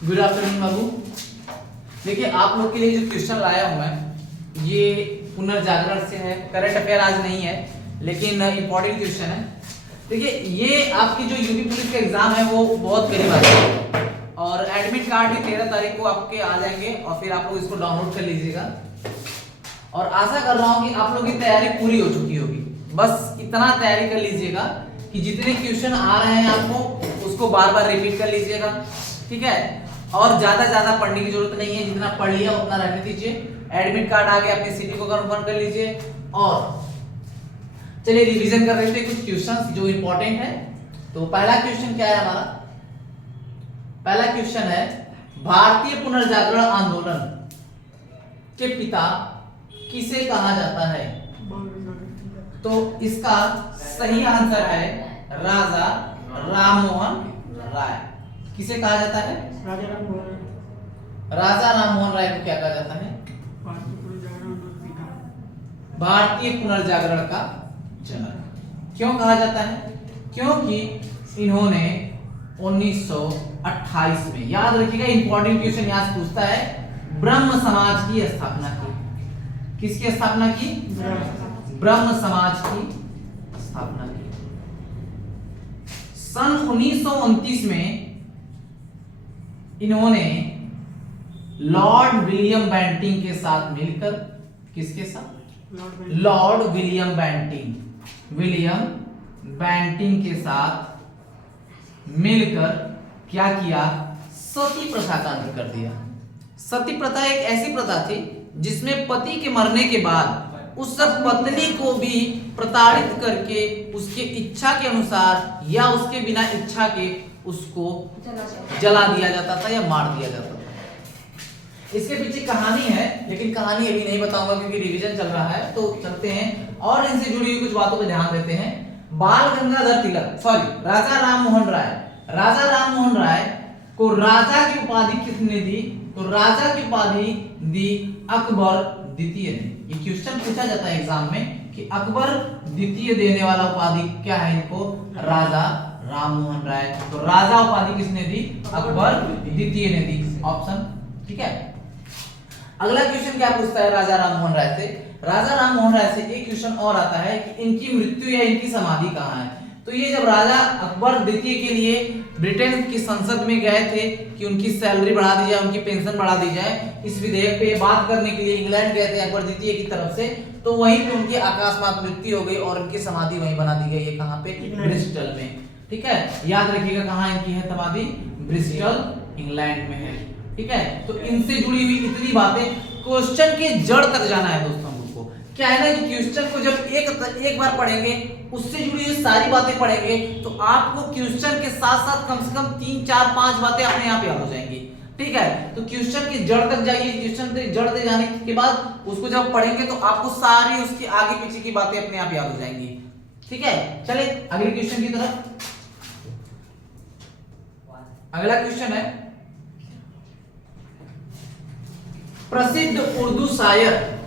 Good afternoon बाबू। देखिए आप लोग के लिए जो क्वेश्चन लाया हूं मैं ये पुनर्जागरण से है। करंट अफेयर आज नहीं है लेकिन इंपॉर्टेंट क्वेश्चन है। देखिए ये आपकी जो यूपी पुलिस का एग्जाम है वो बहुत करीब आ है और एडमिट कार्ड भी 13 तारीख को आपके आ जाएंगे और फिर आप लोग इसको डाउनलोड कर लीजिएगा। और आशा कर रहा हूं कि आप लोगों की तैयारी पूरी हो चुकी होगी। बस इतना तैयारी कर लीजिएगा कि जितने क्वेश्चन आ रहे हैं आपको उसको बार बार रिपीट कर लीजिएगा, ठीक है। और ज्यादा पढ़ने की जरूरत नहीं है, जितना पढ़ लिया उतना रहने दीजिए। एडमिट कार्ड आ गया, अपनी सिटी को कंफर्म कर लीजिए। और चलिए रिवीजन कर रहे थे कुछ क्वेश्चंस जो इंपॉर्टेंट है। तो पहला क्वेश्चन क्या है हमारा? पहला क्वेश्चन है भारतीय पुनर्जागरण आंदोलन के पिता किसे कहा जाता है? तो इसका सही आंसर है राजा राममोहन राय। किसे कहा जाता है? राजा राममोहन राय को क्या कहा जाता है? भारतीय पुनर्जागरण का जनक। क्यों कहा जाता है? क्योंकि इन्होंने 1928 में, याद रखिएगा इंपॉर्टेंट क्वेश्चन यहां से पूछता है, ब्रह्म समाज की स्थापना की। किसकी स्थापना की? ब्रह्म समाज की स्थापना की। सन 1929 में इन्होंने लॉर्ड विलियम बेंटिंग के साथ मिलकर, किसके साथ? लॉर्ड विलियम बेंटिंग के साथ मिलकर क्या किया? सती प्रथा का अंत कर दिया। सती प्रथा एक ऐसी प्रथा थी जिसमें पति के मरने के बाद उस पत्नी को भी प्रताड़ित करके उसके इच्छा के अनुसार या उसके बिना इच्छा के उसको जला दिया जाता था या मार दिया जाता था। इसके पीछे कहानी है लेकिन कहानी अभी नहीं बताऊंगा क्योंकि रिवीजन चल रहा है। तो चलते हैं और इनसे जुड़ी हुई कुछ बातों पर ध्यान देते हैं। बाल गंगाधर तिलक, सॉरी राजा राममोहन राय, राजा राममोहन राय को राजा की उपाधि किसने दी? तो राजा की उपाधि दी अकबर द्वितीय ने। ये क्वेश्चन पूछा जाता है एग्जाम में कि अकबर द्वितीय देने वाला उपाधि क्या है इनको? राजा राममोहन राय। तो राजा उपाधि किसने दी? अकबर द्वितीय ने दी। ऑप्शन ठीक है। अगला क्वेश्चन क्या पूछता है राजा राममोहन राय से? राजा राममोहन राय से एक क्वेश्चन और आता है कि इनकी मृत्यु या इनकी समाधि कहाँ है? तो ये जब राजा अकबर द्वितीय के लिए ब्रिटेन की संसद में गए थे कि उनकी सैलरी बढ़ा दी जाए, उनकी पेंशन बढ़ा दी जाए, इस विधेयक पे बात करने के लिए इंग्लैंड गए थे अकबर द्वितीय की तरफ से, तो वहीं पे उनकी अकस्मात मृत्यु हो गई और उनकी समाधि वहीं बना दी गई है। कहाँ पे? ब्रिस्टल में। ठीक है, याद रखिएगा कहाँ इनकी है समाधि? ब्रिस्टल इंग्लैंड में है। ठीक है, तो इनसे जुड़ी हुई इतनी बातें, क्वेश्चन के जड़ तक जाना है दोस्तों। क्या है ना कि क्वेश्चन को जब एक बार पढ़ेंगे उससे जुड़ी हुई सारी बातें पढ़ेंगे तो आपको क्वेश्चन के साथ साथ कम से कम 3 4 5 बातें अपने आप याद हो जाएंगी। ठीक है, तो क्वेश्चन के जड़ तक जाइए। क्वेश्चन के जड़ तक जाने के बाद उसको जब पढ़ेंगे तो आपको सारी उसकी आगे पीछे की बातें अपने आप याद हो जाएंगी। ठीक है, चलिए अगले क्वेश्चन की तरफ। अगला क्वेश्चन है प्रसिद्ध उर्दू शायर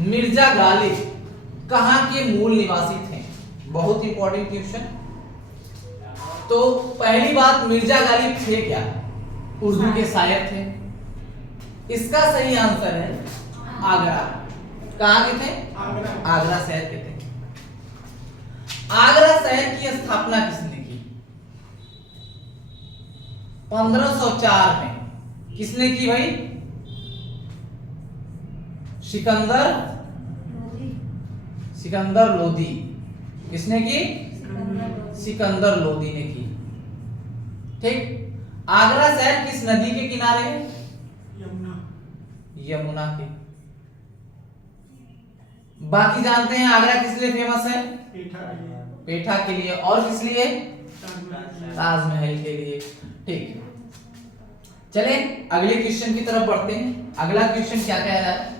मिर्जा गालिब कहां के मूल निवासी थे? बहुत इंपॉर्टेंट क्वेश्चन। तो पहली बात, मिर्जा गालिब थे क्या? उर्दू के शायर थे। इसका सही आंसर है आगरा। कहां के थे? आगरा शहर के थे। आगरा शहर की स्थापना किसने की? 1504 में। किसने की भाई? सिकंदर लोदी। किसने की? सिकंदर लोदी ने की। ठीक। आगरा शहर किस नदी के किनारे है? यमुना के। बाकी जानते हैं आगरा किस लिए फेमस है? पेठा के लिए। और किस लिए? ताजमहल के लिए। ठीक, चले अगले क्वेश्चन की तरफ बढ़ते हैं। अगला क्वेश्चन क्या कह रहा है?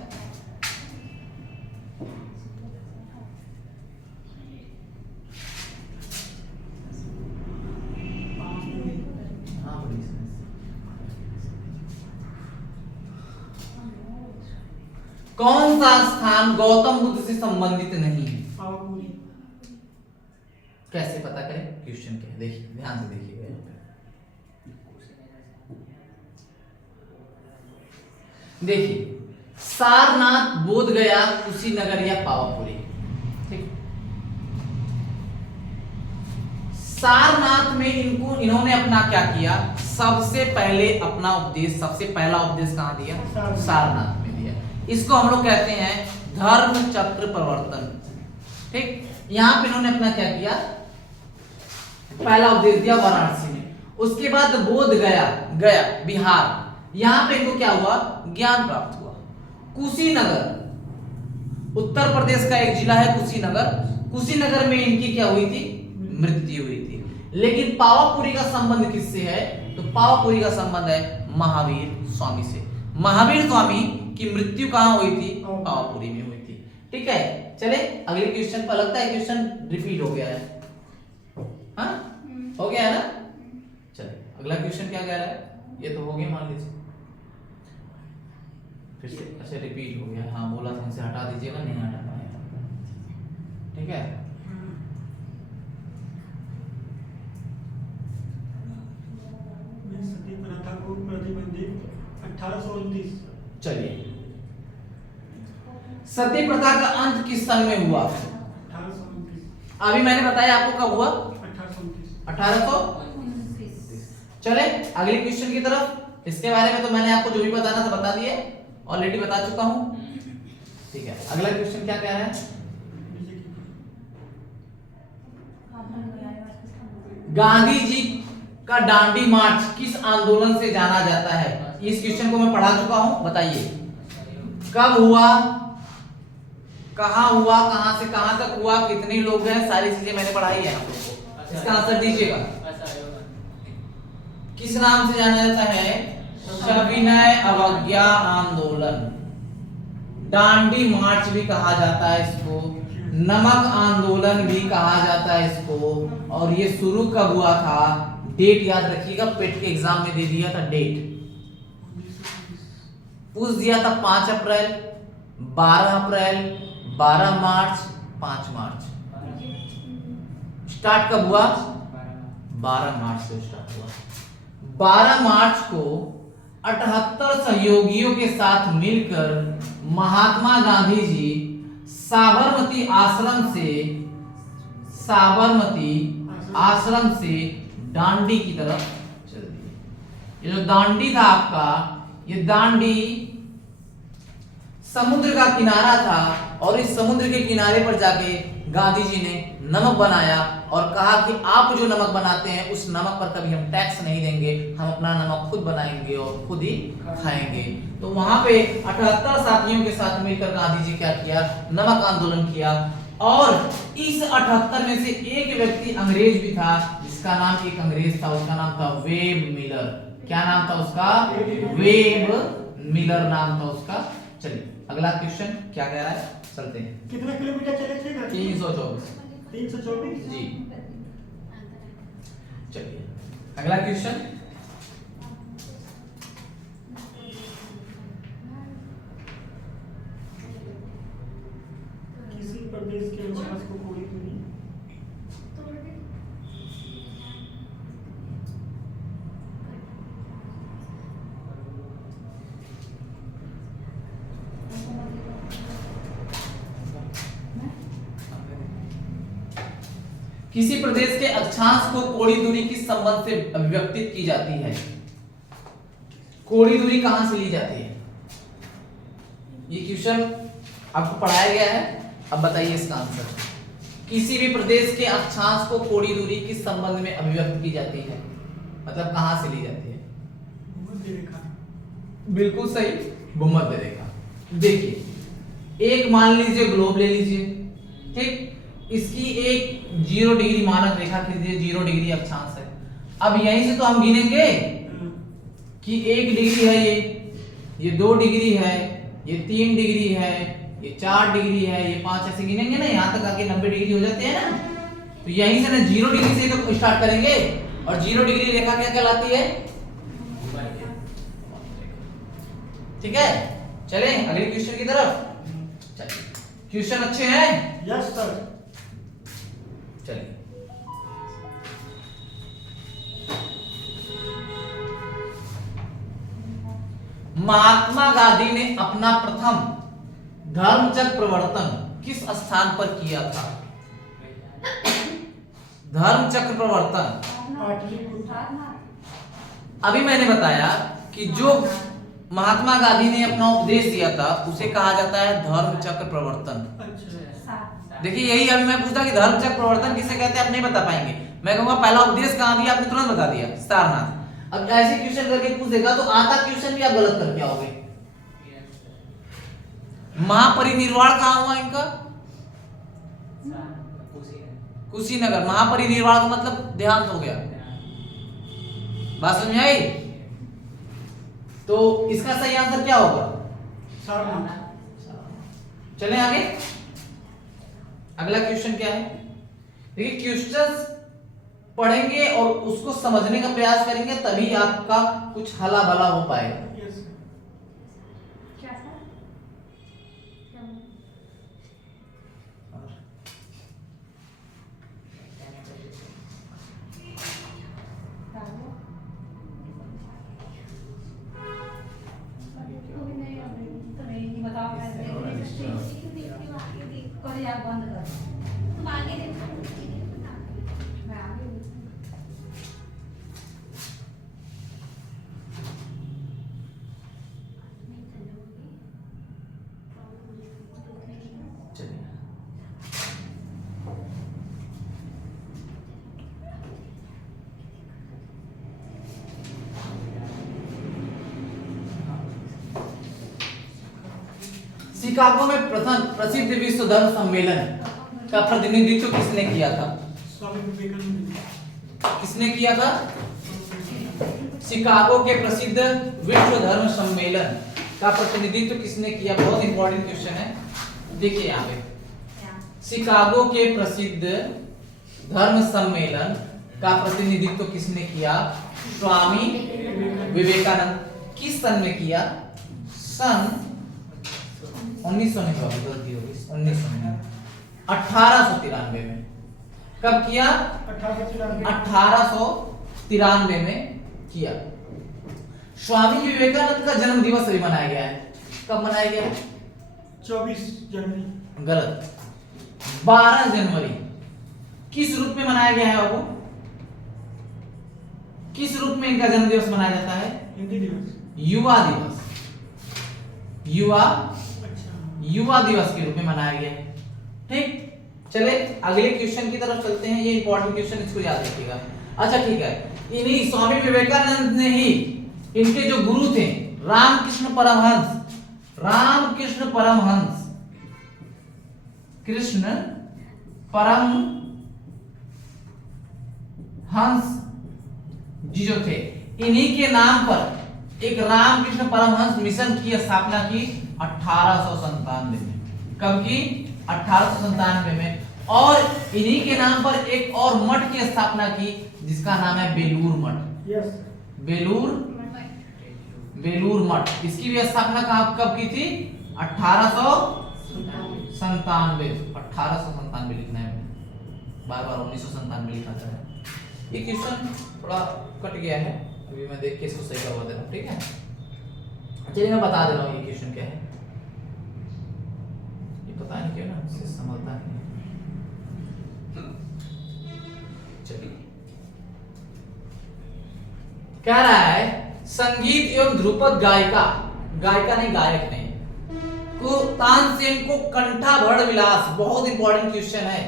कौन सा स्थान गौतम बुद्ध से संबंधित नहीं है? कैसे पता करें? क्वेश्चन क्या है देखिए, ध्यान से देखिएगा। देखिए, सारनाथ, बोध गया, कुशीनगर या पावापुरी। ठीक, सारनाथ में इन्होंने अपना क्या किया, सबसे पहले अपना उपदेश, सबसे पहला उपदेश कहां दिया, सारनाथ में दिया। इसको हम लोग कहते हैं धर्म चक्र प्रवर्तन। ठीक, यहां पे इन्होंने अपना क्या किया, पहला उपदेश दिया वाराणसी में। उसके बाद बोध गया, गया बिहार, यहां पे इनको क्या हुआ, ज्ञान प्राप्त हुआ। कुशीनगर, उत्तर प्रदेश का एक जिला है कुशीनगर, कुशीनगर में इनकी क्या हुई थी, मृत्यु हुई थी। लेकिन पावापुरी का संबंध किससे है, तो पावापुरी का संबंध है महावीर स्वामी से। महावीर स्वामी की मृत्यु कहां हुई थी, पावापुरी में हुई थी। ठीक है, चले अगले क्वेश्चन पर। लगता है क्वेश्चन रिपीट हो गया है, हाँ हो गया है ना। चले अगला क्वेश्चन क्या कह रहा है, ये तो हो गया मान लीजिए, फिर से अच्छा रिपीट हो गया। हाँ बोला था इसे हटा दीजिएगा, नहीं हटा पाया। ठीक है, सती प्रथा को प्रतिबंधित 1829। चलिए, सती प्रथा का अंत किस सन में हुआ, 1829। अभी मैंने बताया आपको कब हुआ, 1829। 1829। चले अगले क्वेश्चन की तरफ। इसके बारे में तो मैंने आपको जो भी बताना था बता दिए, ऑलरेडी बता चुका हूं। ठीक है, अगला क्वेश्चन क्या कह रहा है, गांधी जी का दांडी मार्च किस आंदोलन से जाना जाता है। इस क्वेश्चन को मैं पढ़ा चुका हूं, बताइए कब हुआ, कहां हुआ, कहां से कहां तक हुआ, कितने लोग हैं, सारी चीजें मैंने पढ़ाई है आप लोगों को। इसका आंसर दीजिएगा। किस नाम से जाना जाता है, सविनय अवज्ञा आंदोलन, दांडी मार्च भी कहा जाता है इसको, नमक आंदोलन भी कहा जाता है इसको। और ये शुरू कब हुआ था, डेट याद रखिएगा, पेट के एग्जाम में दे दिया था डेट, पूछ दिया था 5 अप्रैल, 12 अप्रैल, 12 मार्च, 5 मार्च। स्टार्ट कब हुआ, 12 मार्च से स्टार्ट हुआ। 12 मार्च को 78 सहयोगियों के साथ मिलकर महात्मा गांधी जी साबरमती आश्रम से दांडी की तरफ चल दिए। ये जो दांडी था आपका, ये दांडी समुद्र का किनारा था, और इस समुद्र के किनारे पर जाके गांधी जी ने नमक बनाया और कहा कि आप जो नमक बनाते हैं उस नमक पर कभी हम टैक्स नहीं देंगे, हम अपना नमक खुद बनाएंगे और खुद ही खाएंगे। तो वहां पे 78 साथियों के साथ मिलकर गांधी जी क्या किया, नमक आंदोलन किया। और इस 78 में से एक व्यक्ति अंग्रेज भी था, जिसका नाम, एक अंग्रेज था, उसका नाम था वेब मिलर। क्या नाम था उसका, वेब मिलर नाम था उसका। चलिए अगला क्वेश्चन क्या कह रहा है, चलते हैं। कितने किलोमीटर चले थे, 324। 324 जी, चलिए अगला क्वेश्चन। किसी प्रदेश के इतिहास को पूरी दुनिया किसी प्रदेश के अक्षांश को कोणीय दूरी किस संबंध से अभिव्यक्तित की जाती है। कोणीय दूरी कहां से ली जाती है, ये क्वेश्चन आपको पढ़ाया गया है। अब बताइए इसका आंसर। किसी भी प्रदेश के अक्षांश को कोणीय दूरी किस संबंध में अभिव्यक्त की जाती है, मतलब कहां से ली जाती है। भूमध्य रेखा। बिल्कुल सही, भूमध्य रेखा। देखिए एक मान लीजिए ग्लोब ले लीजिए, ठीक, इसकी एक 0 डिग्री मानक रेखा खींचिए, 0 डिग्री अक्षांश है। अब यहीं से तो हम गिनेंगे कि 1 डिग्री है, ये 2 डिग्री है, ये 3 डिग्री है, ये 4 डिग्री है, ये 5, ऐसे गिनेंगे ना, यहाँ तक आके 90 डिग्री हो जाते हैं ना। तो यहीं से ना 0 डिग्री से तो स्टार्ट करेंगे, और 0 डिग्री रेखा क्या कहलाती है, ठीक है। चलें अगले क्वेश्चन की तरफ। चलिए क्वेश्चन अच्छे हैं, यस सर। चलिए महात्मा गांधी ने अपना प्रथम धर्मचक्र प्रवर्तन किस स्थान पर किया था? धर्मचक्र प्रवर्तन पाटलिपुत्र। अभी मैंने बताया कि जो महात्मा गांधी ने अपना उपदेश दिया था उसे कहा जाता है धर्मचक्र प्रवर्तन। अच्छा। देखिए यही अभी मैं पूछता कि धर्मचक्र प्रवर्तन किसे कहते हैं, आप नहीं बता पाएंगे। मैं कहूंगा पहला उपदेश कहां दिया, आपने तुरंत बता दिया, सारनाथ। अब ऐसे क्वेश्चन करके पूछ देगा तो आधा क्वेश्चन भी आप गलत करके आओगे। महापरिनिर्वाण कहां हुआ इनका? कुशीनगर। महापरिनिर्वाण का मतलब देहांत हो गया। बात समझ में आई? तो इसका सही आंसर क्या होगा? सारनाथ। चलें आगे। अगला क्वेश्चन क्या है? देखिए क्वेश्चंस पढ़ेंगे और उसको समझने का प्रयास करेंगे तभी आपका कुछ हला भला हो पाएगा। Yes sir. क्या सर? बताओ बंद कर। तुम आगे देखो। मैं आगे चलिए शिकागो में प्रथम प्रसिद्ध विश्व धर्म सम्मेलन का प्रतिनिधित्व किसने किया था? स्वामी विवेकानंद। किसने किया था? शिकागो के प्रसिद्ध विश्व धर्म सम्मेलन का प्रतिनिधित्व किसने किया? बहुत इंपॉर्टेंट क्वेश्चन है, देखिए यहाँ पे। शिकागो के प्रसिद्ध धर्म सम्मेलन का प्रतिनिधित्व किसने किया? स्वामी विवेकानंद। किस सन में किया? सन 1900 गलती होगी, 1893 में। कब किया? 1893 में किया। स्वामी विवेकानंद का जन्म दिवस अभी मनाया गया है। कब मनाया गया है? 24 जनवरी। गलत, 12 जनवरी। किस रूप में मनाया गया है बाबू? किस रूप में इनका जन्म दिवस मनाया जाता है? हिंदी दिवस। युवा दिवस। युवा अच्छा। युवा दिवस के रूप में मनाया गया है। ठीक, चले अगले क्वेश्चन की तरफ चलते हैं। ये इंपॉर्टेंट क्वेश्चन, इसको याद रखिएगा। अच्छा ठीक है, इन्हीं स्वामी विवेकानंद ने ही इनके जो गुरु थे रामकृष्ण परमहंस, रामकृष्ण परमहंस, कृष्ण परमहंस जी जो थे, इन्हीं के नाम पर एक रामकृष्ण परमहंस मिशन की स्थापना की 1897 में। कब की? 1897 में। और इन्हीं के नाम पर एक और मठ की स्थापना की जिसका नाम है बेलूर मठ। यस। बेलूर मठ। इसकी भी स्थापना कब की थी? 1897 लिखना है, बार बार 1997 लिखा था। ये क्वेश्चन थोड़ा कट गया है, अभी मैं देख के इसको सही करवा दे रहा हूँ। ठीक है, चलिए मैं बता दे रहा हूँ ये क्वेश्चन क्या है। ये पता नहीं क्यों ना मुझसे समझता नहीं। चलिए, कह रहा है संगीत एवं ध्रुपद गायिका, गायिका नहीं गायक नहीं, को तानसेन को कंठाभरण विलास, बहुत इंपॉर्टेंट क्वेश्चन है,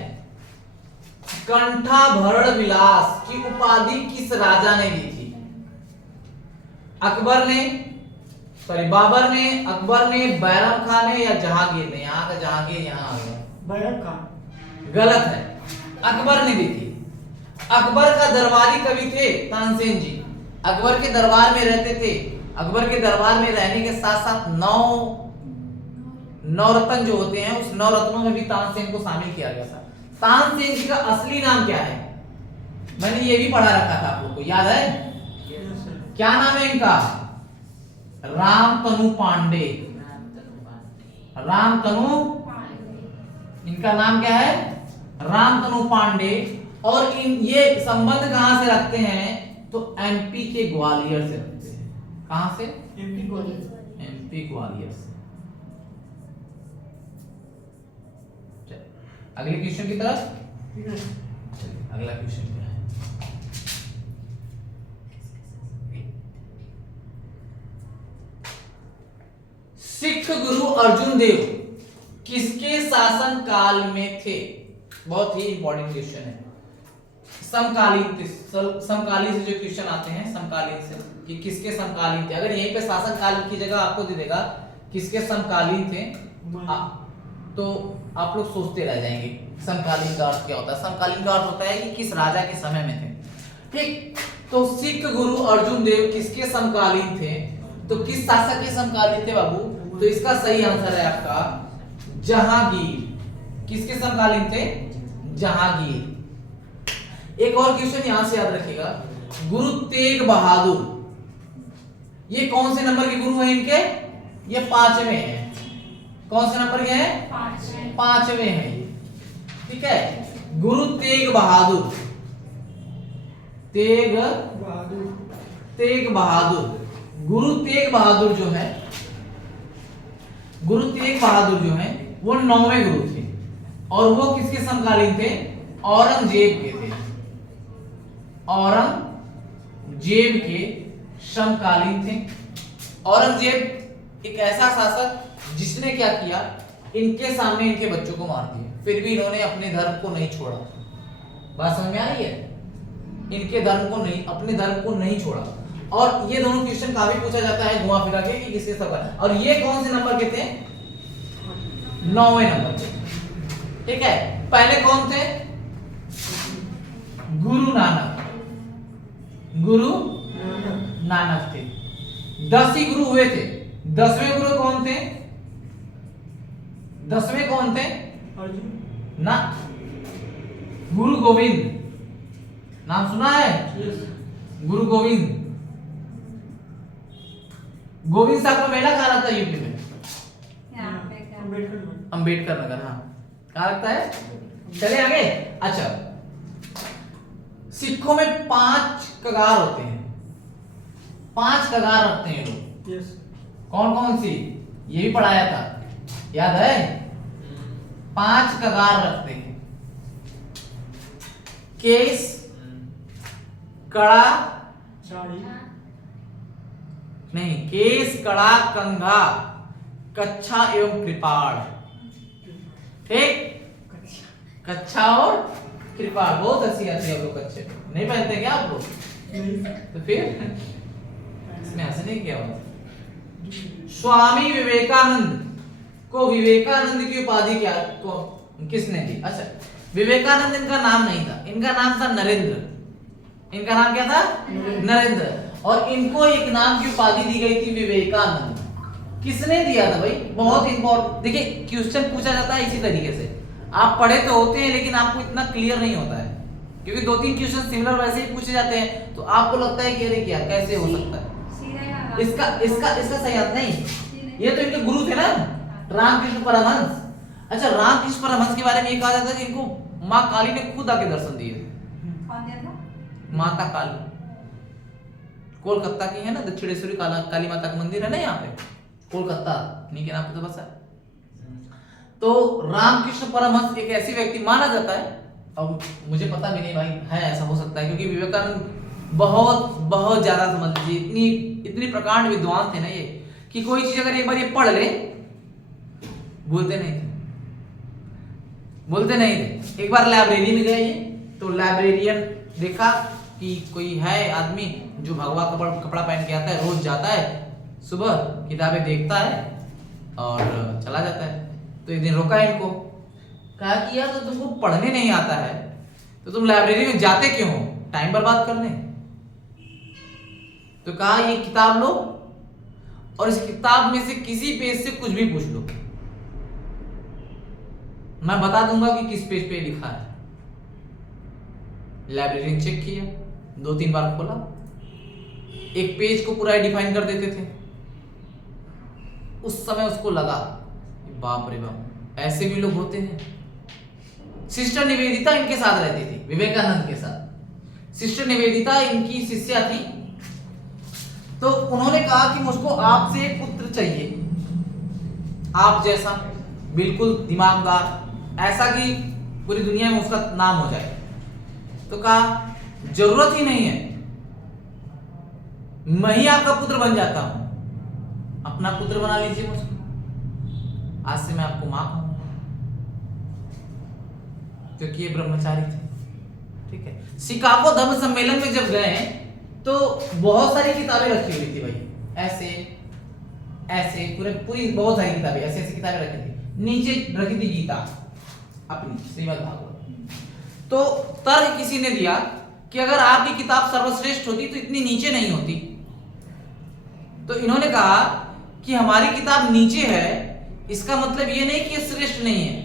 कंठाभरण विलास की उपाधि किस राजा ने दी थी? अकबर ने, सॉरी बाबर ने, अकबर ने, बैरम खान ने या जहांगीर ने? यहाँ का जहांगीर यहाँ आ गया, बैरम खान। गलत है, अकबर ने दी थी। अकबर का दरबारी कवि थे तानसेन जी, अकबर के दरबार में रहते थे। अकबर के दरबार में रहने के साथ साथ नौ रत्न जो होते हैं, उस 9 रत्नों में भी तानसेन को शामिल किया गया था। तानसेन जी का असली नाम क्या है? मैंने ये भी पढ़ा रखा था, आप लोग को याद है? Yes sir. क्या नाम है इनका? रामतनु पांडे। रामतनु, इनका नाम क्या है? रामतनु पांडे। और ये संबंध कहां से रखते हैं? तो एमपी के ग्वालियर से रखते हैं। कहां से? एमपी ग्वालियर। Peak warriors. अगले क्वेश्चन की तरफ चलिए, अगला क्वेश्चन क्या है? सिख गुरु अर्जुन देव किसके शासन काल में थे? बहुत ही इंपॉर्टेंट क्वेश्चन है। समकालीन से जो क्वेश्चन आते हैं, समकालीन से कि किसके समकालीन थे। अगर यहीं पे शासन काल की जगह आपको दे देगा किसके समकालीन थे, तो आप लोग सोचते रह जाएंगे समकालीन का अर्थ क्या होता है। समकालीन का अर्थ होता है कि किस राजा के समय में थे। ठीक, तो सिख गुरु अर्जुन देव किसके समकालीन थे? तो किस शासक के समकालीन थे बाबू? तो इसका सही आंसर है आपका जहांगीर। किसके समकालीन थे? जहांगीर। एक और क्वेश्चन यहां से याद रखिएगा, गुरु तेग बहादुर ये कौन से नंबर के गुरु हैं इनके? ये 5वें हैं। कौन से नंबर के हैं? 5वें हैं ये। ठीक है, गुरु तेग बहादुर, तेग बहादुर, गुरु तेग बहादुर जो है, गुरु तेग बहादुर जो है वो 9वें गुरु थे और वो किसके समकालीन थे? औरंगजेब के थे। औरंगजेब के समकालीन थे। औरंगजेब एक ऐसा शासक जिसने क्या किया, इनके सामने इनके बच्चों को मार दिया, फिर भी इन्होंने अपने धर्म को नहीं छोड़ा। बात समझ में आ रही है? इनके धर्म को नहीं, अपने धर्म को नहीं छोड़ा। और ये दोनों क्वेश्चन काफी पूछा जाता है घुमा फिरा के कि किसके सब। और ये कौन से नंबर के थे? 9वें नंबर के। ठीक है, पहले कौन थे? गुरु नानक। गुरु नानक थे। 10 ही गुरु हुए थे। 10वें गुरु कौन थे? 10वें कौन थे? ना, गुरु गोविंद। नाम सुना है? गुरु गोविंद। गोविंद साहब का मेला कहाँ लगता है यूपी में? अंबेडकर नगर। हाँ, कहाँ लगता है? चले आगे। अच्छा, सिखों में 5 कगार होते हैं। 5 कगार रखते हैं लोग। कौन कौन सी? ये भी पढ़ाया था, याद है? 5 कगार रखते हैं। केस, कड़ा, नहीं, केस, कड़ा, कंघा, कच्छा एवं कृपाण। ठीक, कच्छा और कृपाण। बहुत अच्छी आती है आप लोग। कच्छे नहीं पहनते क्या आप लोग? तो फिर इसमें हंसने क्या बात? स्वामी विवेकानंद को विवेकानंद की उपाधि क्या को किसने दी? अच्छा, विवेकानंद इनका नाम नहीं था, इनका नाम था नरेंद्र। इनका नाम क्या था? नरेंद्र। और इनको एक नाम की उपाधि दी गई थी विवेकानंद। किसने दिया था भाई? बहुत इंपॉर्टेंट। देखिए, क्वेश्चन पूछा जाता है इसी तरीके से। आप पढ़े तो होते हैं लेकिन आपको इतना क्लियर नहीं होता है, क्योंकि 2-3 क्वेश्चन सिमिलर वैसे ही पूछे जाते हैं, तो आपको लगता है कि अरे क्या, कैसे हो सकता है? इसका इसका इसका सही आता नहीं। ये तो इनके गुरु थे ना, रामकृष्ण परमहंस। अच्छा, रामकृष्ण परमहंस के बारे में ये कहा जाता है कि इनको माँ काली ने खुद आके दर्शन दिए। कौन दिया था? माता काली, कोलकाता की है ना, दक्षिणेश्वरी काली माता का मंदिर है ना यहाँ पे, कोलकाता, नहीं के नाम पे तो बस है। तो रामकृष्ण परमहंस एक ऐसी व्यक्ति माना जाता है, और मुझे पता भी नहीं भाई है, ऐसा हो सकता है, क्योंकि विवेकानंद बहुत ज्यादा समझ लीजिए, इतनी प्रकांड विद्वान थे ना ये, कि कोई चीज अगर एक बार ये पढ़ ले, बोलते नहीं थे। एक बार लाइब्रेरी में गए ये, तो लाइब्रेरियन देखा कि कोई है आदमी जो भगवा कपड़ा पहन के आता है, रोज जाता है, सुबह किताबें देखता है और चला जाता है। तो एक दिन रोका इनको, कहा कि यार, तो तुमको पढ़ने नहीं आता है तो तुम लाइब्रेरी में जाते क्यों हो? टाइम बर्बाद करने। तो कहा ये किताब लो और इस किताब में से किसी पेज से कुछ भी पूछ लो, मैं बता दूंगा कि किस पेज पे लिखा है। लाइब्रेरियन चेक किया, 2-3 बार खोला, एक पेज को पूरा डिफाइन कर देते थे। उस समय उसको लगा, बाप रे बाप, ऐसे भी लोग होते हैं। सिस्टर निवेदिता इनके साथ रहती थी, विवेकानंद के साथ। सिस्टर निवेदिता इनकी शिष्या थी। तो उन्होंने कहा कि मुझको आपसे एक पुत्र चाहिए। आप जैसा बिल्कुल दिमागदार, ऐसा कि पूरी दुनिया में उसका नाम हो जाए। तो कहा जरूरत ही नहीं है, मैं ही आपका पुत्र बन जाता हूं, अपना पुत्र बना लीजिए मुझको, आज से मैं आपको मां कहूंगा, क्योंकि ये ब्रह्मचारी थे। ठीक है, शिकागो धर्म सम्मेलन में जब गए तो बहुत सारी किताबें रखी हुई थी भाई, ऐसे ऐसे पूरी बहुत सारी किताबें, ऐसे ऐसे किताबें रखी थी, नीचे रखी थी गीता अपनी श्रीमद् भागवत। तो तर्क किसी ने दिया कि अगर आपकी किताब सर्वश्रेष्ठ होती तो इतनी नीचे नहीं होती। तो इन्होंने कहा कि हमारी किताब नीचे है, इसका मतलब ये नहीं कि श्रेष्ठ नहीं है,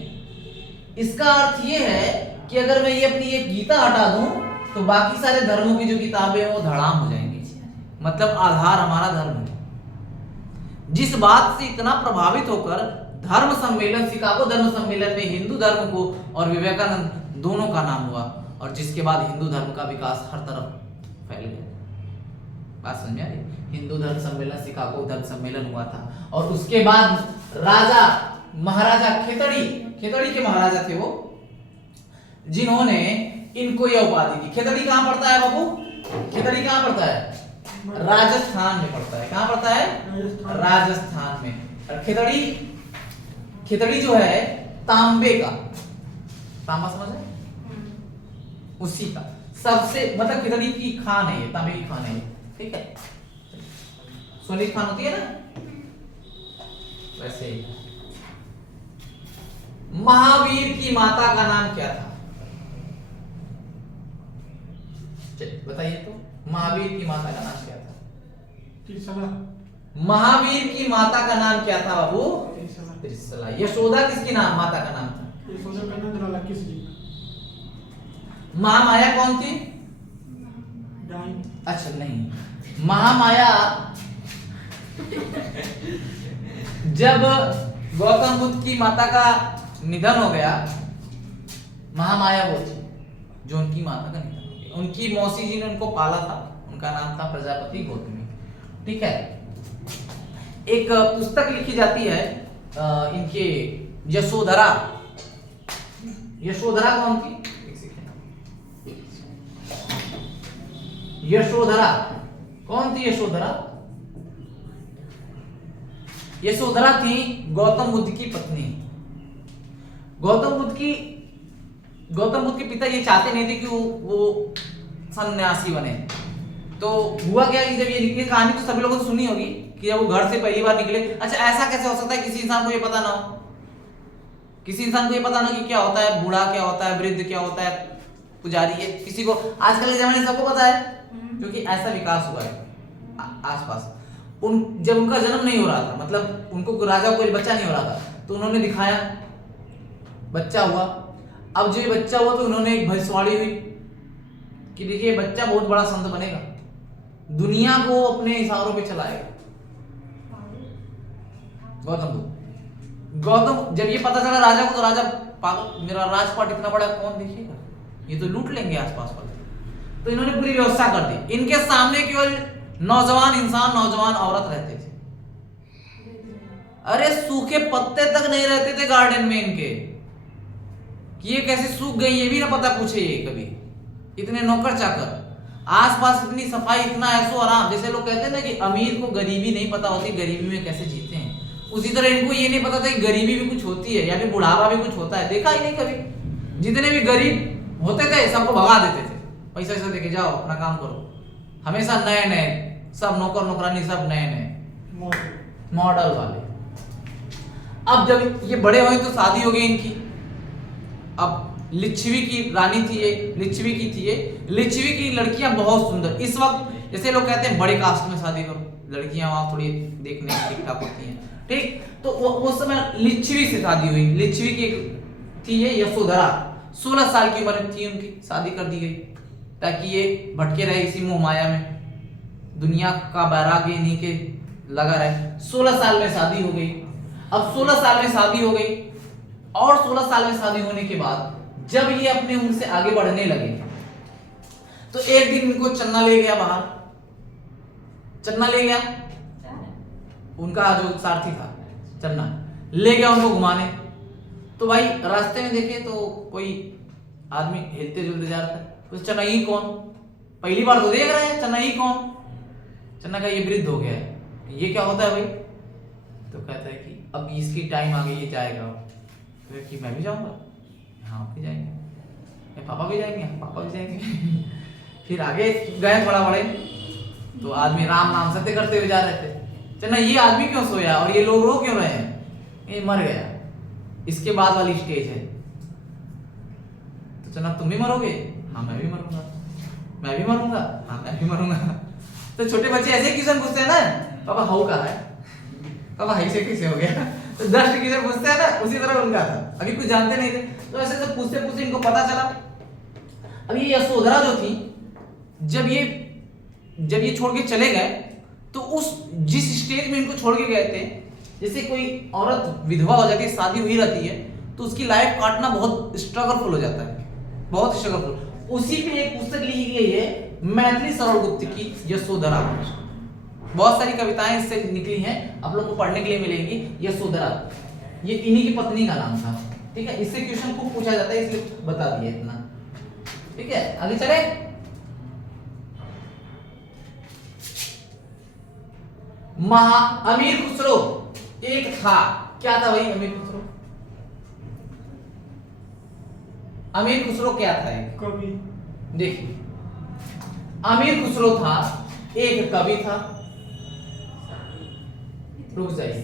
इसका अर्थ ये है कि अगर मैं ये अपनी एक गीता हटा दूं तो बाकी सारे धर्मों की जो किताबें हैं वो धड़ाम हो जाएंगी। मतलब आधार हमारा धर्म है। जिस बात से इतना प्रभावित होकर धर्म सम्मेलन, शिकागो धर्म सम्मेलन में हिंदू धर्म को और विवेकानंद दोनों का नाम हुआ, और जिसके बाद हिंदू धर्म का विकास हर तरफ फैल गया। बात समझ आ रही? हिंदू धर्म सम्मेलन, शिकागो धर्म सम्मेलन हुआ था, और उसके बाद राजा महाराजा खेतड़ी के महाराजा थे वो, जिन्होंने इनको यह उपाधि दी। खेतड़ी कहां पड़ता है बाबू? खेतड़ी कहां पड़ता है? राजस्थान में पड़ता है। कहां पड़ता है? राजस्थान में। और खेतड़ी जो है तांबे का, तांबा समझ है, उसी का सबसे, मतलब खेतड़ी की खान है ये, तांबे की खान है ये। ठीक है, सोने की खान होती है ना, वैसे ही। महावीर की माता का नाम क्या था? बताइए तो, महावीर की माता का नाम क्या था? त्रिशला। महावीर की माता का नाम क्या था बाबू? त्रिशला। त्रिशला। यशोदा किसकी नाम माता का नाम था? यशोदा का नंद लाला किसकी? महामाया कौन थी? डाइन। अच्छा नहीं, महामाया जब गौतम बुद्ध की माता का निधन हो गया, महामाया वो थी जो उनकी माता का निधन हो गया। उनकी मौसी जी ने उनको पाला था, उनका नाम था प्रजापति गौतमी। ठीक है, एक पुस्तक लिखी जाती है इनके यशोधरा। यशोधरा कौन थी? यशोधरा कौन थी? यशोधरा यशोधरा थी गौतम बुद्ध की पत्नी। गौतम बुद्ध के पिता ये चाहते नहीं थे कि वो सन्यासी बने। तो हुआ क्या कि जब ये कहानी तो सभी लोगों ने सुनी होगी कि जब वो घर से पहली बार निकले, अच्छा ऐसा कैसे हो सकता है किसी इंसान को ये पता ना हो, किसी इंसान को ये पता ना कि क्या होता है बूढ़ा, क्या होता है वृद्ध, क्या होता है पुजारी है, किसी को आजकल के जमाने सबको पता है, क्योंकि ऐसा विकास हुआ है आसपास। जब उनका जन्म नहीं हो रहा था, मतलब उनको राजा कोई बच्चा नहीं हो रहा था, तो उन्होंने दिखाया, बच्चा हुआ। अब जो ये बच्चा हुआ तो उन्होंने एक भविष्यवाणी हुई कि देखिए बच्चा बहुत बड़ा संत बनेगा, दुनिया को अपने इशारों पे चलाएगा। गौतम जब ये पता चला राजा को, तो राजा पागल, मेरा राजपाट इतना बड़ा कौन देखेगा, ये तो लूट लेंगे आसपास वाले। तो इन्होंने पूरी व्यवस्था कर दी। इनके सामने केवल नौजवान इंसान, नौजवान औरत रहते थे। अरे सूखे पत्ते तक नहीं रहते थे गार्डन में इनके, कि ये कैसे सूख गई ये भी ना पता पूछे ये कभी। इतने नौकर चाकर, आसपास इतनी सफाई, इतना ऐसो आराम। जैसे लोग कहते हैं ना कि अमीर को गरीबी नहीं पता होती, गरीबी में कैसे जीते हैं, उसी तरह इनको ये नहीं पता था कि गरीबी भी कुछ होती है, या फिर बुढ़ापा भी कुछ होता है। देखा ही नहीं कभी। जितने भी गरीब होते थे सबको भगा देते थे, पैसा ऐसा देके जाओ अपना काम करो। हमेशा नए नए, सब नौकर नौकरानी सब नए नए मॉडल वाले। अब जब ये बड़े हुए तो शादी हो गई इनकी। अब लिच्छवी की रानी थी ये, लिच्छवी की थी ये। लिच्छवी की लड़कियां बहुत सुंदर। इस वक्त जैसे लोग कहते हैं बड़े कास्ट में शादी करो, लड़कियां वहां थोड़ी देखने में ठीक ठाक होती हैं, ठीक। तो वो समय लिच्छवी से शादी हुई। लिच्छवी की थी ये यशोधरा, 16 साल की उम्र थी उनकी, शादी कर दी गई ताकि ये भटके रहे इसी मोह माया में, दुनिया का बैराग इन्हीं के लगा रहे। 16 साल में शादी हो गई। अब 16 साल में शादी हो गई, और 16 साल में शादी होने के बाद जब ये अपने उम्र से आगे बढ़ने लगे, तो एक दिन इनको चन्ना ले गया बाहर। चन्ना ले गया, उनका जो सारथी था चन्ना, ले गया उनको घुमाने। तो भाई रास्ते में देखे तो कोई आदमी हिलते जुलते जा रहा था, तो चन्ना ये कौन, पहली बार तो देख रहे हैं, चन्ना ये कौन। चन्ना का ये वृद्ध हो गया है, ये क्या होता है भाई। तो कहता है कि अब इसकी टाइम आ गई, ये जाएगा। तो कि मैं भी जाऊंगा, हाँ भी जाएंगे, पापा भी जाएंगे, पापा भी जाएंगे। फिर आगे गए थोड़ा बड़े, तो आदमी राम नाम सत्य करते हुए जा रहे थे। चन्ना ये आदमी क्यों सोया और ये लोग रो क्यों रहे हैं, ये मर गया, इसके बाद वाली स्टेज है। तो चन्ना तुम भी मरोगे, हाँ मैं भी मरूंगा, मैं भी मरूंगा, हाँ मैं भी मरूंगा। तो छोटे बच्चे ऐसे क्वेश्चन पूछते हैं ना, पापा हाउ का है, पापा हाई से कैसे हो गया। तो 10 क्वेश्चन पूछते हैं ना, उसी तरह उनका था। अभी कुछ जानते नहीं थे, तो ऐसे तो पूछते पूछते इनको पता चला। अब ये यशोधरा जो थी, जब ये छोड़ के चले गए, तो उस जिस स्टेज में इनको छोड़ के गए थे, जैसे कोई औरत विधवा हो जाती है, शादी हुई रहती है, तो उसकी लाइफ काटना बहुत स्ट्रगलफुल हो जाता है, बहुत स्ट्रगलफुल। उसी पे एक पुस्तक लिखी गई है मैथिली सरलगुप्त की यशोधरा। बहुत सारी कविताएं इससे निकली हैं, आप लोग को पढ़ने के लिए मिलेंगी। यशोधरा ये इन्हीं की पत्नी का नाम था, ठीक है। इससे क्वेश्चन खूब पूछा जाता है, इसलिए बता दिया इतना, ठीक है। आगे चले। अमीर खुसरो एक था, क्या था भाई अमीर खुसरो? अमीर खुसरो क्या था? एक कवि। देखिए, अमीर खुसरो था, एक कवि था। रुक जाइए,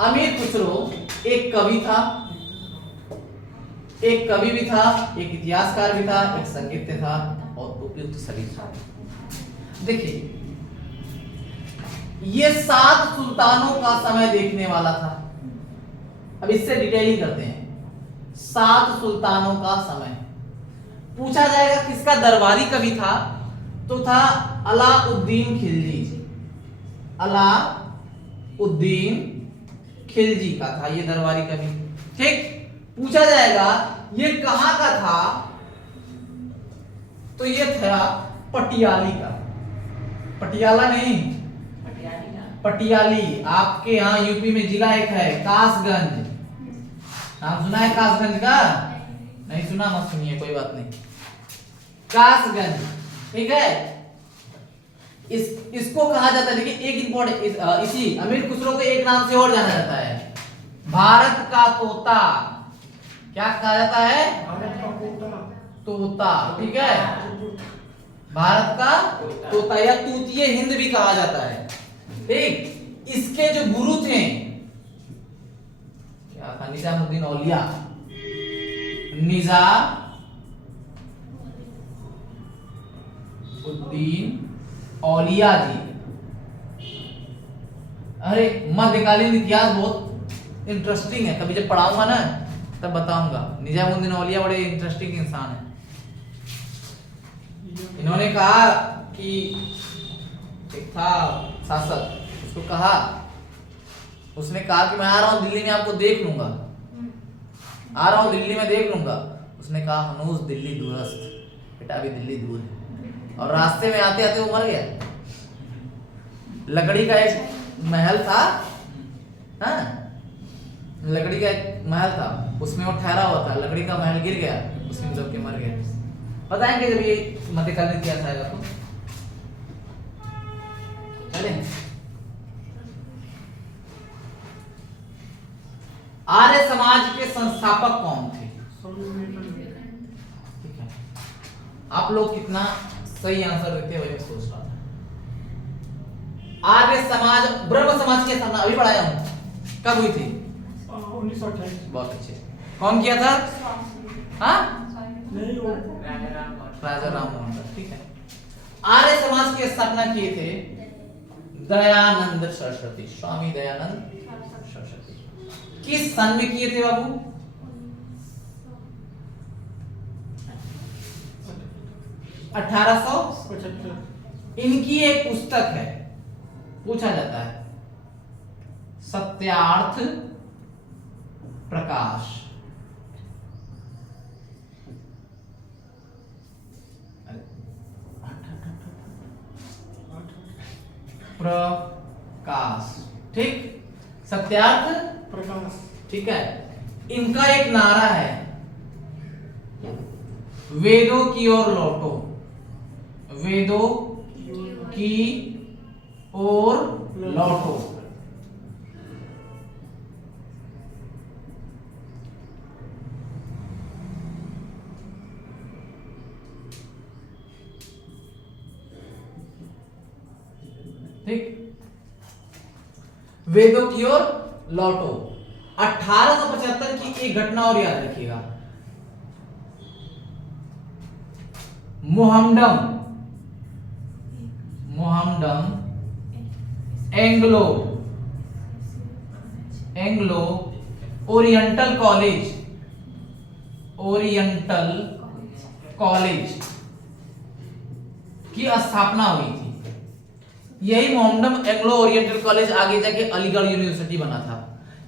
अमीर खुसरो एक कवि था, एक कवि भी था, एक इतिहासकार भी था, एक संगीतज्ञ था और उपयुक्त सभी था। देखिए, ये 7 सुल्तानों का समय देखने वाला था। अब इससे डिटेलिंग करते हैं। 7 सुल्तानों का समय पूछा जाएगा, किसका दरबारी कवि था? तो था अलाउद्दीन खिलजी। अलाउद्दीन खिलजी का था ये दरबारी कवि, ठीक। पूछा जाएगा ये कहां का था? तो ये था पटियाली का। पटियाला नहीं, पटियाली। आपके यहाँ यूपी में जिला एक है कासगंज, नाम सुना है कासगंज का? नहीं सुना, मत सुनिए, कोई बात नहीं। कासगंज, ठीक है। इसको कहा जाता है, देखिए एक इंपॉर्टेंट, इसी अमीर खुसरो को एक नाम से और जाना जाता है, भारत का तोता। क्या कहा जाता है? भारत का पोता। तोता, ठीक है। भारत का तोता या तूतिए हिंद भी कहा जाता है, ठीक। इसके जो गुरु थे, क्या था? निजामुद्दीन औलिया। निजामुद्दीन औलिया जी। अरे मध्यकालीन इतिहास बहुत इंटरेस्टिंग है, कभी जब पढ़ाऊंगा ना तब बताऊंगा। निजामुद्दीन औलिया बड़े इंटरेस्टिंग इंसान है। इन्होंने कहा कि एक था शासक, उसको कहा, उसने कहा कि मैं आ रहा हूं दिल्ली में, आपको देख लूंगा, आ रहा हूं दिल्ली में देख लूंगा। उसने कहा हनूज दिल्ली दूरस्थ, बेटा अभी दिल्ली दूर है। और रास्ते में आते आते वो मर गया। लकड़ी का एक महल था, हाँ, लकड़ी का एक महल था, उसमें वो ठहरा हुआ था, लकड़ी का महल गिर गया, उसमें दब के मर गया। बताएंगे जब ये मध्यकालीन इतिहास आएगा तो। चले, आर्य समाज के संस्थापक कौन थे? ठीक है, आप लोग कितना सही आंसर देते हैं वही मैं सोच रहा था। आर्य समाज, ब्रह्म समाज की स्थापना अभी पढ़ाया हूं, कब हुई थी? 1928। बहुत अच्छे। कौन किया था? हाँ, नहीं, वो राजा राम मोहन राय, ठीक है। आर्य समाज की स्थापना किए थे दयानंद सरस्वती, स्वामी दयानंद सरस्वती। किस सन में किए थे बाबू? 1875। इनकी एक पुस्तक है, पूछा जाता है, सत्यार्थ प्रकाश। प्रकाश, ठीक। सत्यार्थ प्रकाश। ठीक है, इनका एक नारा है, वेदों की ओर लौटो, वेदों की ओर लौटो। ठीक, वेदों की ओर लौटो। 1875 की एक घटना और याद रखिएगा, मोहम्मडम एंग्लो ओरिएंटल कॉलेज की स्थापना हुई थी। यही मोहम्मडम एंग्लो ओरिएंटल कॉलेज आगे जाके अलीगढ़ यूनिवर्सिटी बना था।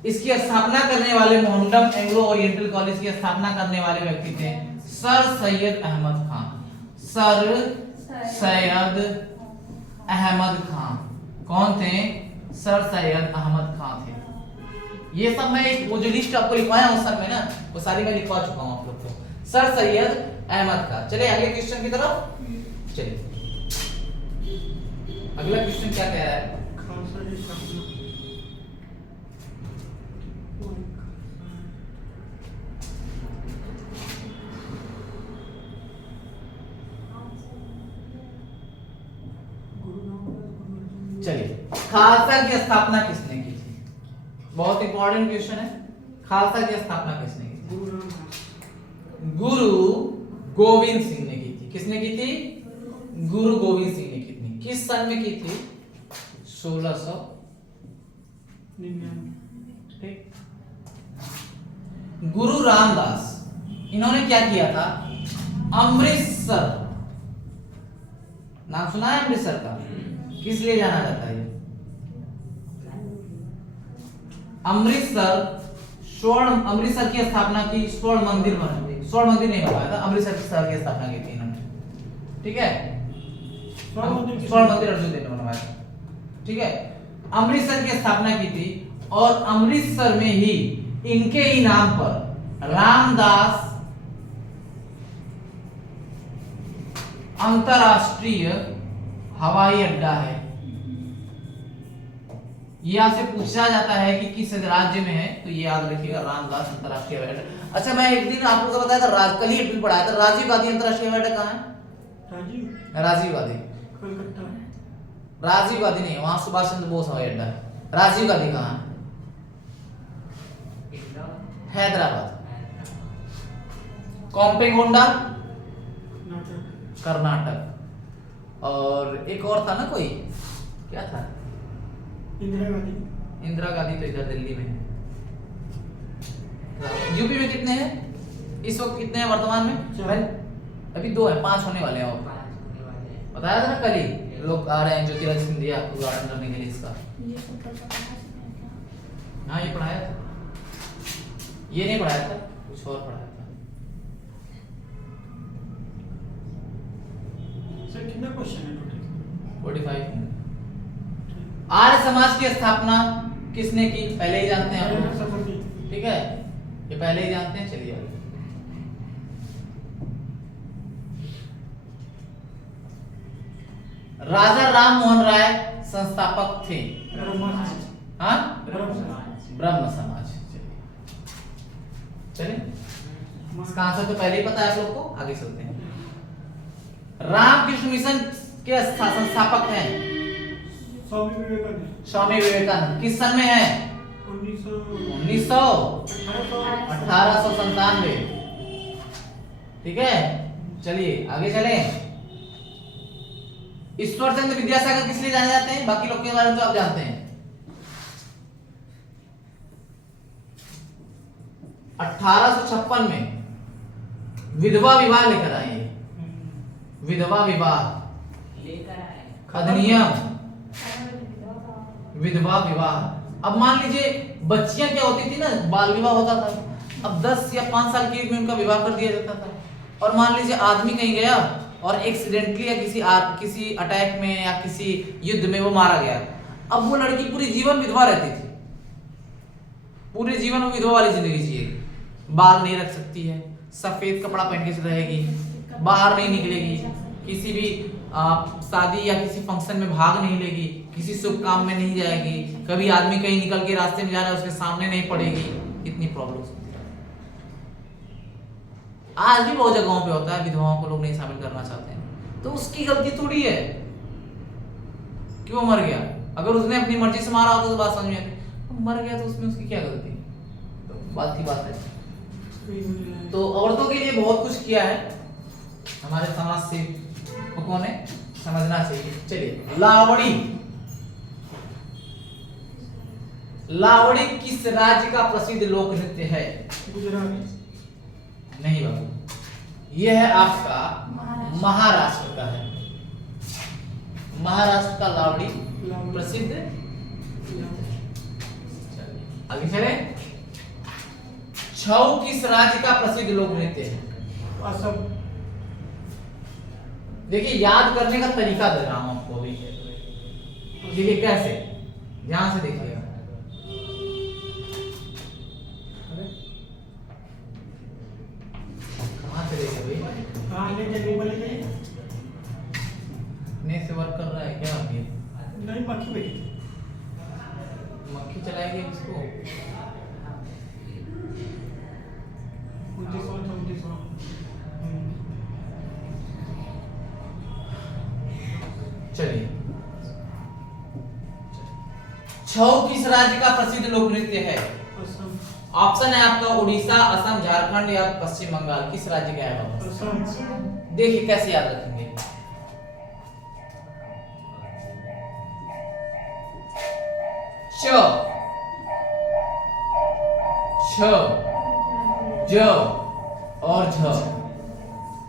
इसकी स्थापना करने वाले, मोहम्मडम एंग्लो ओरिएंटल कॉलेज की स्थापना करने वाले व्यक्ति थे सर सैयद अहमद खान। सर सैयद अहमद खान कौन थे? सर सैयद अहमद खान थे। ये सब मैं एक वो जो लिस्ट आपको लिखवाया उस समय ना, वो सारी मैं लिखवा चुका हूं आप लोग को। सर सैयद अहमद खान। चलिए अगले क्वेश्चन की तरफ चलिए। अगला क्वेश्चन क्या कह रहा है? खालसा की स्थापना। चलिए, खालसा की स्थापना किसने की थी? बहुत इंपॉर्टेंट क्वेश्चन है। खालसा की स्थापना किसने की थी? गुरु गोविंद सिंह ने की थी। किसने की थी? गुरु गोविंद सिंह ने की थी। किस सन में की थी? 1699। ठीक। गुरु रामदास, इन्होंने क्या किया था? अमृतसर, नाम सुना है अमृतसर का? किस लिए जाना जाता है? अमृतसर की स्थापना की, स्वर्ण मंदिर बना। स्वर्ण मंदिर नहीं बनवाया था, अमृतसर की शहर की स्थापना की थी इन्होंने। ठीक है, स्वर्ण मंदिर अर्जुन देव ने बनवाया था। ठीक है, अमृतसर की स्थापना की थी और अमृतसर में ही इनके ही नाम पर रामदास अंतरराष्ट्रीय हवाई अड्डा है। ये आपसे पूछा जाता है कि किस राज्य में है, तो ये याद रखिएगा, रामदास अंतरराष्ट्रीय हवाई अड्डा। अच्छा, मैं एक दिन आप लोगों को बताया था, कल ही भी पढ़ाया था, राजीव गांधी अंतरराष्ट्रीय हवाई अड्डा कहाँ है? राजीव गांधी, कलकत्ता। राजीव गांधी नहीं, वहां सुभाष चंद्र बोस हवाई अड्डा है। राजीव गांधी कहाँ है? हैदराबाद। कोम्पेगोंडा कर्नाटक। और एक और था ना कोई, क्या था? इंदिरा गांधी तो इधर दिल्ली में है। यूपी में कितने हैं इस वक्त? कितने हैं वर्तमान में? अभी 2 है, 5 होने वाले हैं। और बताया था ना कल ही, लोग आ रहे हैं ज्योतिरादित्य सिंधिया उद्घाटन करने के लिए इसका। हाँ, ये पढ़ाया था, ये नहीं पढ़ाया था, कुछ और पढ़ाया था। सर कितना क्वेश्चन है टोटल? 45। आर्य समाज की स्थापना किसने की? पहले ही जानते हैं आप लोग। ठीक है, ये पहले ही जानते हैं। चलिए आगे। राजा राम मोहन राय संस्थापक थे। हाँ, ब्रह्म समाज। चलिए, इसका आंसर तो पहले ही पता है आप लोग को, आगे चलते हैं। रामकृष्ण मिशन के संस्थापक हैं स्वामी विवेकानंद। किस सन में है? 1897। ठीक है, चलिए आगे चले। ईश्वर चंद्र विद्यासागर किस लिए जाने जाते हैं? बाकी लोग के बारे में तो आप जानते हैं। 1856 में विधवा विवाह लेकर आए। विधवा विवाह लेकर आए अधिनियम, विधवा विवाह। अब मान लीजिए बच्चियां क्या होती थी ना, बाल विवाह होता था। अब 10 या 5 साल की एज में उनका विवाह कर दिया जाता था। और मान लीजिए आदमी कहीं गया और एक्सीडेंटली या किसी अटैक में या किसी युद्ध में वो मारा गया, अब वो लड़की पूरी जीवन विधवा रहती थी। पूरे जीवन में विधवा वाली जिंदगी जिएगी, बाल नहीं रख सकती है, सफेद कपड़ा पहन के रहेगी, बाहर नहीं निकलेगी, किसी भी शादी या किसी फंक्शन में भाग नहीं लेगी, किसी शुभ काम में नहीं जाएगी, कभी आदमी कहीं निकल के रास्ते में जा रहा है उसके सामने नहीं पड़ेगी। इतनी प्रॉब्लम्स होती है। आज भी बहुत जगहों पे होता है, विधवाओं को लोग नहीं शामिल करना चाहते हैं, तो उसकी गलती थोड़ी है कि वो मर गया। अगर उसने अपनी मर्जी से मारा होता तो बात समझ में आती, मर गया तो उसमें उसकी क्या गलती, तो बात की बात है। तो औरतों के लिए बहुत कुछ किया है हमारे समाज सेवकों ने, समझना चाहिए। चलिए, लावड़ी। लावड़ी किस राज्य का प्रसिद्ध लोक नृत्य है? गुजरात। नहीं बाबू, यह है आपका महाराष्ट्र का है। महाराष्ट्र का लावड़ी प्रसिद्ध। आगे चले। छऊ किस राज्य का प्रसिद्ध लोक नृत्य है? असम। देखिए, याद करने का तरीका दे रहा हूं आपको अभी। देखिए कैसे, ध्यान से देखिएगा। कहां से देखिए भाई, हाँ ले जाइए, बोले जाइए। ने से वर्क कर रहा है क्या अभी? नहीं, मक्खी बैठी थी। मक्खी चलाएगी इसको। 29 चलिए, छऊ किस राज्य का प्रसिद्ध लोक नृत्य है? असम। ऑप्शन है आपका उड़ीसा, असम, झारखंड या पश्चिम बंगाल। किस राज्य का है बाबा? असम। देखिए कैसे याद रखेंगे। च, छ, ज और झ,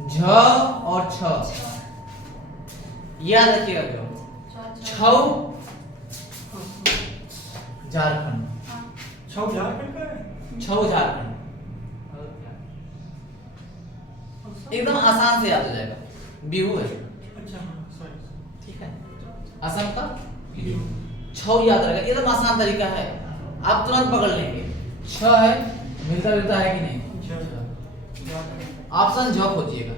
झ और छ, याद रखिएगा क्यों। छऊ झारखंड, छऊ झारखंड का है। छऊ झारखंड, एकदम आसान से याद हो जाएगा। बिहू है, अच्छा हाँ, सॉरी। ठीक है। असम का छऊ याद रहेगा, एकदम आसान तरीका है, आप तुरंत पकड़ लेंगे। छ है, मिलता जुलता है कि नहीं? ऑप्शन झ खोजिएगा,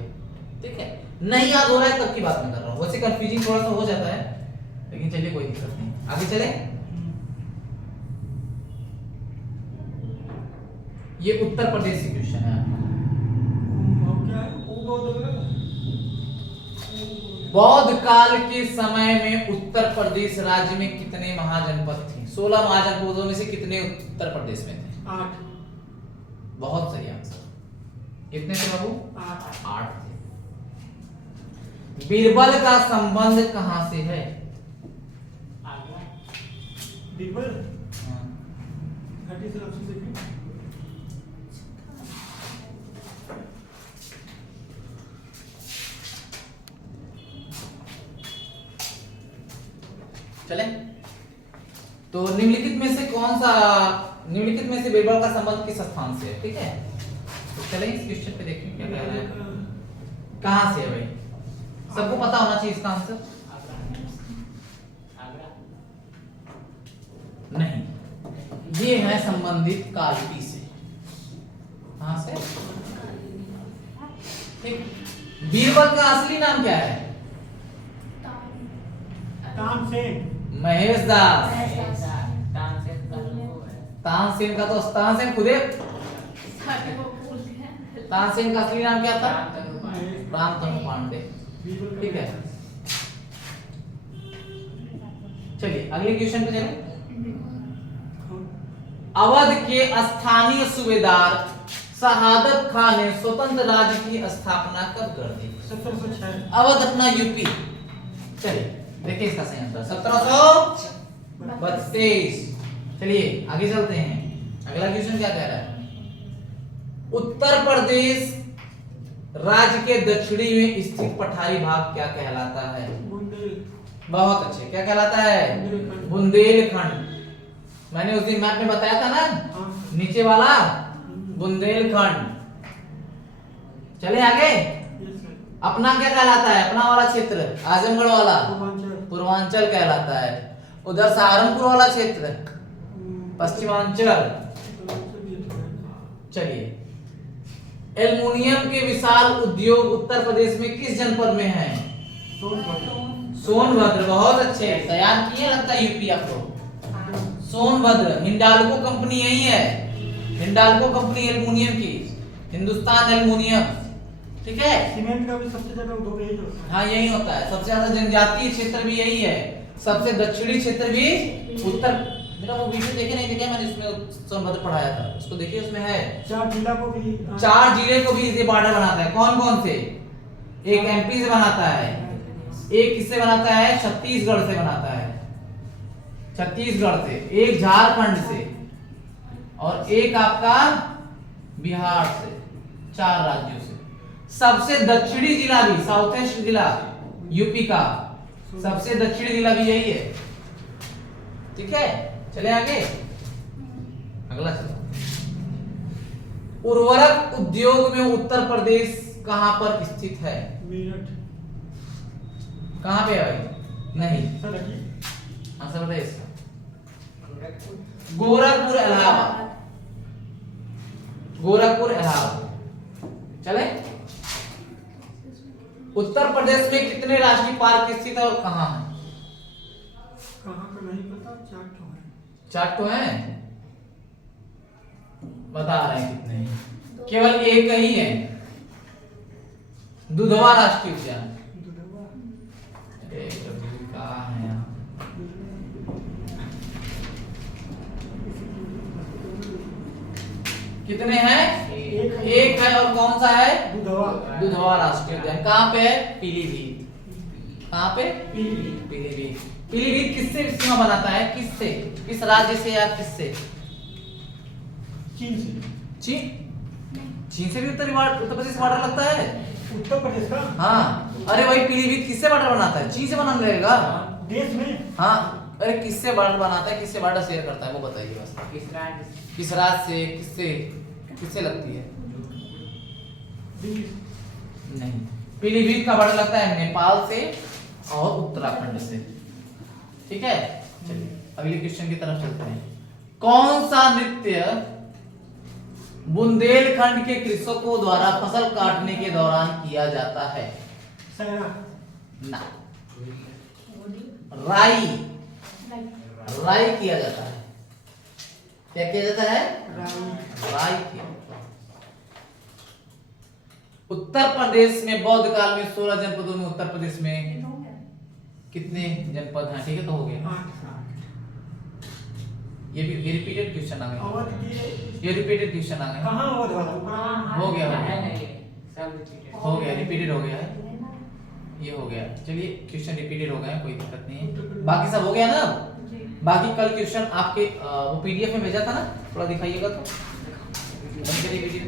ठीक है। नहीं याद हो रहा है तब की बात मैं कर रहा हूँ, वैसे कंफ्यूजिंग थोड़ा सा हो जाता है, लेकिन चलिए कोई दिक्कत नहीं। आगे चले। ये उत्तर प्रदेश की क्वेश्चन है। क्या है? बौद्ध काल के समय में उत्तर प्रदेश राज्य में कितने महाजनपद थे? 16 महाजनपदों में से कितने उत्तर प्रदेश में थे? 8। बहुत सही आंसर। कितने थे बाबू? 8 थे। बीरबल का संबंध कहां से है? बीरबल घाटी से ऑप्शन देखिए। चले, तो निम्नलिखित में से कौन सा, निम्नलिखित में से बीरबल का संबंध किस स्थान से है? ठीक है, तो चले इस क्वेश्चन पे देखें क्या कह रहा है। कहां से है भाई? सबको पता होना चाहिए इसका आंसर। नहीं, ये है संबंधित कालटी से। कहां से? ठीक। बीरबल का असली नाम क्या है? तानसेन। महेश दास। तानसेन का तो तानसेन खुदे, तानसेन का असली नाम क्या था? रामतनु पांडे। ठीक है, चलिए अगले क्वेश्चन पे चलें। अवध के स्थानीय सूबेदार शहादत खान ने स्वतंत्र राज्य की स्थापना कब कर दी? 1706। अवध अपना यूपी। चलिए देखिए इसका सही आंसर 1732। चलिए आगे चलते हैं। अगला क्वेश्चन क्या कह रहा है? उत्तर प्रदेश राज्य के दक्षिणी में स्थित पठारी भाग क्या कहलाता है? बहुत अच्छे, क्या कहलाता है? बुंदेलखंड। मैंने उस दिन मैप में बताया था ना, नीचे वाला बुंदेलखंड। चले आगे। अपना क्या कहलाता है? अपना वाला क्षेत्र आजमगढ़ वाला पूर्वांचल कहलाता है। उधर सहारनपुर वाला क्षेत्र पश्चिमांचल। चलिए, एल्युमिनियम के विशाल उद्योग उत्तर प्रदेश में किस जनपद में है? सोनभद्र। बहुत अच्छे, तैयार किए लगता है यूपी आपको। सोनभद्र। हिंडाल्को कंपनी यही है, हिंडाल्को कंपनी एल्युमिनियम की, हिंदुस्तान एल्युमिनियम, ठीक है। सीमेंट का भी सबसे ज्यादा उद्योग यही होता है। हाँ यही होता है, सबसे ज्यादा जनजातीय क्षेत्र भी यही है, सबसे दक्षिणी क्षेत्र भी उत्तर। मेरा वो वीडियो देखे नहीं देखे मैंने, उसमें सोनभद्र पढ़ाया था, उसको देखिए, उसमें है 4 जिला को भी 4 जिले को भी ये बॉर्डर बनाता है। कौन कौन से? एक एमपी से बनाता है, एक किससे बनाता है? छत्तीसगढ़ से बनाता है, छत्तीसगढ़ से, एक झारखंड से, और एक आपका बिहार से। 4 राज्यों से। सबसे दक्षिणी जिला भी, साउथ ईस्ट जिला यूपी का सबसे दक्षिणी जिला भी यही है, ठीक है। चले आगे, अगला चलो। उर्वरक उद्योग में उत्तर प्रदेश कहां पर स्थित है? मेरठ। कहां पे है भाई? नहीं, सर रखिए। आंसर बताइए इसका। गोरखपुर, इलाहाबाद। गोरखपुर, इलाहाबाद। चले। उत्तर प्रदेश में कितने राष्ट्रीय पार्क स्थित है और कहां है? कहाँ का नहीं पता, 4 तो है। 4 तो है, बता रहे हैं कितने हैं। केवल एक ही है, दुधवा राष्ट्रीय उद्यान। कहाँ है यहाँ? कितने हैं? एक है, और कौन सा है? दुधवा। दुधवा राष्ट्रीय उद्यान। कहाँ पे है? पीलीभीत। कहाँ पे? पीलीभीत। पीलीभीत किससे सीमा बनाता है? किससे? किस राज्य से या किससे? चीन से। चीन से भी उत्तर प्रदेश बॉर्डर लगता है। उत्तर प्रदेश का? हाँ, अरे भाई पीलीभीत किससे बॉर्डर बनाता है? चीन से बना रहेगा। देश में? हाँ, अरे किससे बॉर्डर बनाता है, किससे बॉर्डर शेयर करता है, वो बताइए बस। किस राज्य से, किससे लगती है? नहीं, पीलीभीत का बॉर्डर लगता है नेपाल से और उत्तराखंड से, ठीक है। चलिए अगले क्वेश्चन की तरफ चलते हैं। कौन सा नृत्य बुंदेलखंड के कृषकों द्वारा फसल काटने के दौरान किया जाता है? सहरा। ना, राई। राई किया जाता है। क्या किया जाता है? राई किया जाता है। उत्तर प्रदेश में बौद्ध काल में 16 जनपदों में उत्तर प्रदेश में कितने जनपद हैं? ठीक है, तो हो गया। ये रिपीटेड क्वेश्चन आ गया। अवध की ये रिपीटेड क्वेश्चन आ गया। कहाँ अवध वाला? हो गया, हो गया, रिपीटेड हो गया है, ये हो गया। चलिए क्वेश्चन रिपीटेड हो गए, कोई दिक्कत नहीं है। बाकी सब हो गया ना? बाकी कल क्वेश्चन आपके वो पीडीएफ में भेजा था ना, थोड़ा दिखाइएगा तो। बंद करिए वीडियो।